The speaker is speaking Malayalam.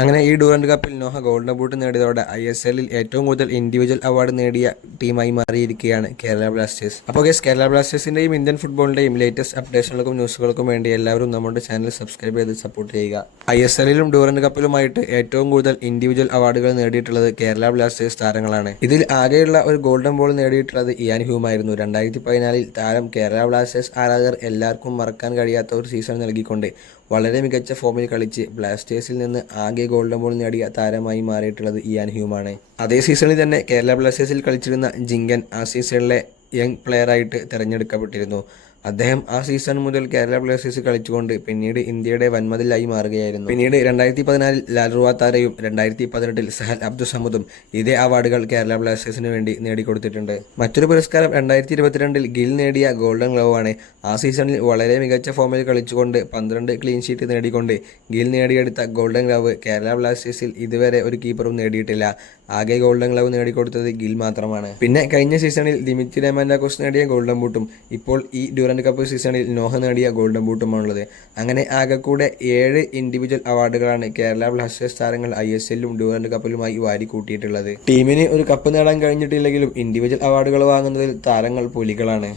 അങ്ങനെ ഈ ഡൂറൻഡ് കപ്പിൽ നോഹ ഗോൾഡൻ ബൂട്ട് നേടിയതോടെ ഐ എസ് എല്ലിൽ ഏറ്റവും കൂടുതൽ ഇൻഡിവിജ്വൽ അവാർഡ് നേടിയ ടീമായി മാറിയിരിക്കുകയാണ് കേരള ബ്ലാസ്റ്റേഴ്സ്. അപ്പോൾ ഗസ് കേരള ബ്ലാസ്റ്റേഴ്സിന്റെയും ഇന്ത്യൻ ഫുട്ബോളിന്റെയും ലേറ്റസ്റ്റ് അപ്ഡേഷനുകൾക്കും ന്യൂസുകൾക്കും വേണ്ടി എല്ലാവരും നമ്മുടെ ചാനൽ സബ്സ്ക്രൈബ് ചെയ്ത് സപ്പോർട്ട് ചെയ്യുക. ഐ എസ് എല്ലിലും ഡൂറൻഡ് കപ്പിലുമായിട്ട് ഏറ്റവും കൂടുതൽ ഇൻഡിവിജ്വൽ അവാർഡുകൾ നേടിയിട്ടുള്ളത് കേരള ബ്ലാസ്റ്റേഴ്സ് താരങ്ങളാണ്. ഇതിൽ ആകെയുള്ള ഒരു ഗോൾഡൻ ബോൾ നേടിയിട്ടുള്ളത് ഇയാൻ ഹ്യൂമായിരുന്നു. രണ്ടായിരത്തി പതിനാലിൽ താരം കേരള ബ്ലാസ്റ്റേഴ്സ് ആരാധകർ എല്ലാവർക്കും മറക്കാൻ കഴിയാത്ത ഒരു സീസൺ നൽകിക്കൊണ്ട് വളരെ മികച്ച ഫോമിൽ കളിച്ച് ബ്ലാസ്റ്റേഴ്സിൽ നിന്ന് ആകെ ഗോൾഡൻ ബോൾ നേടിയ താരമായി മാറിയിട്ടുള്ളത് ഇയാൻ ഹ്യൂമാണ്. അതേ സീസണിൽ തന്നെ കേരള ബ്ലാസ്റ്റേഴ്സിൽ കളിച്ചിരുന്ന ജിങ്കൻ ആ സീസണിലെ യങ് പ്ലെയറായിട്ട് തിരഞ്ഞെടുക്കപ്പെട്ടിരുന്നു. അദ്ദേഹം ആ സീസൺ മുതൽ കേരള ബ്ലാസ്റ്റേഴ്സ് കളിച്ചുകൊണ്ട് പിന്നീട് ഇന്ത്യയുടെ വൻമതിലായി മാറുകയായിരുന്നു. പിന്നീട് രണ്ടായിരത്തി പതിനാലിൽ ലാൽറുവ താരയും രണ്ടായിരത്തി പതിനെട്ടിൽ സഹൽ അബ്ദുൾ സമദും ഇതേ അവാർഡുകൾ കേരള ബ്ലാസ്റ്റേഴ്സിന് വേണ്ടി നേടിക്കൊടുത്തിട്ടുണ്ട്. മറ്റൊരു പുരസ്കാരം രണ്ടായിരത്തി ഇരുപത്തിരണ്ടിൽ ഗിൽ നേടിയ ഗോൾഡൻ ഗ്ലോവ് ആണ്. ആ സീസണിൽ വളരെ മികച്ച ഫോമിൽ കളിച്ചുകൊണ്ട് പന്ത്രണ്ട് ക്ലീൻ ഷീറ്റ് നേടിക്കൊണ്ട് ഗിൽ നേടിയെടുത്ത ഗോൾഡൻ ഗ്ലോവ് കേരള ബ്ലാസ്റ്റേഴ്സിൽ ഇതുവരെ ഒരു കീപ്പറും നേടിയിട്ടില്ല. ആകെ ഗോൾഡൻ ഗ്ലോവ് നേടിക്കൊടുത്തത് ഗിൽ മാത്രമാണ്. പിന്നെ കഴിഞ്ഞ സീസണിൽ ദിമിത്രി രമാൻഡാക്കോസ് നേടിയ ഗോൾഡൻ ബൂട്ടും ഇപ്പോൾ ഈ ഡ്യൂറന്റ് കപ്പ് സീസണിൽ നോഹ നേടിയ ഗോൾഡൻ ബൂട്ടുമാണുള്ളത് അങ്ങനെ ആകെക്കൂടെ ഏഴ് ഇൻഡിവിജ്വൽ അവാർഡുകളാണ് കേരള ബ്ലാസ്റ്റേഴ്സ് താരങ്ങൾ ഐ എസ് എല്ലും ഡ്യൂറൻഡ് കപ്പിലുമായി വാരി കൂട്ടിയിട്ടുള്ളത് ടീമിന് ഒരു കപ്പ് നേടാൻ കഴിഞ്ഞിട്ടില്ലെങ്കിലും ഇൻഡിവിജ്വൽ അവാർഡുകൾ വാങ്ങുന്നതിൽ താരങ്ങൾ പുലികളാണ്.